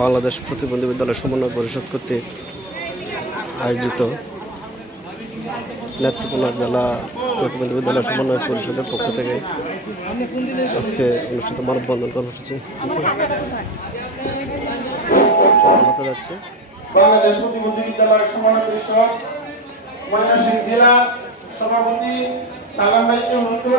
বাংলাদেশ প্রতিবন্ধী বিদ্যালয় সমন্বয় পরিষদ কর্তৃক আয়োজিত নেত্রকোনা জেলা প্রতিবন্ধী বিদ্যালয় সমন্বয় পরিষদের পক্ষ থেকে আজকে অনুষ্ঠিত মানববন্ধন কর্মসূচি যাচ্ছে বাংলাদেশ প্রতিবন্ধী বিদ্যালয় সমন্বয় পরিষদ ময়মনসিংহ জেলা সভাপতি সালাম ভাইকে অনুরোধ করে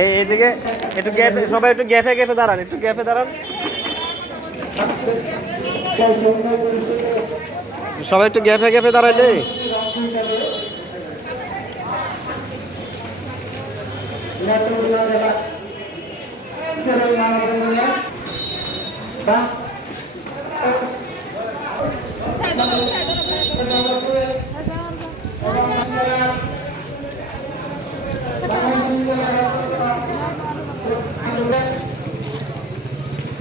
এই এইদিকে একটু গ্যাপে সবাই একটু গ্যাপে গ্যাপে দাঁড়ান একটু গ্যাপে দাঁড়ান সবাই একটু গ্যাপে গ্যাপে দাঁড়াইলে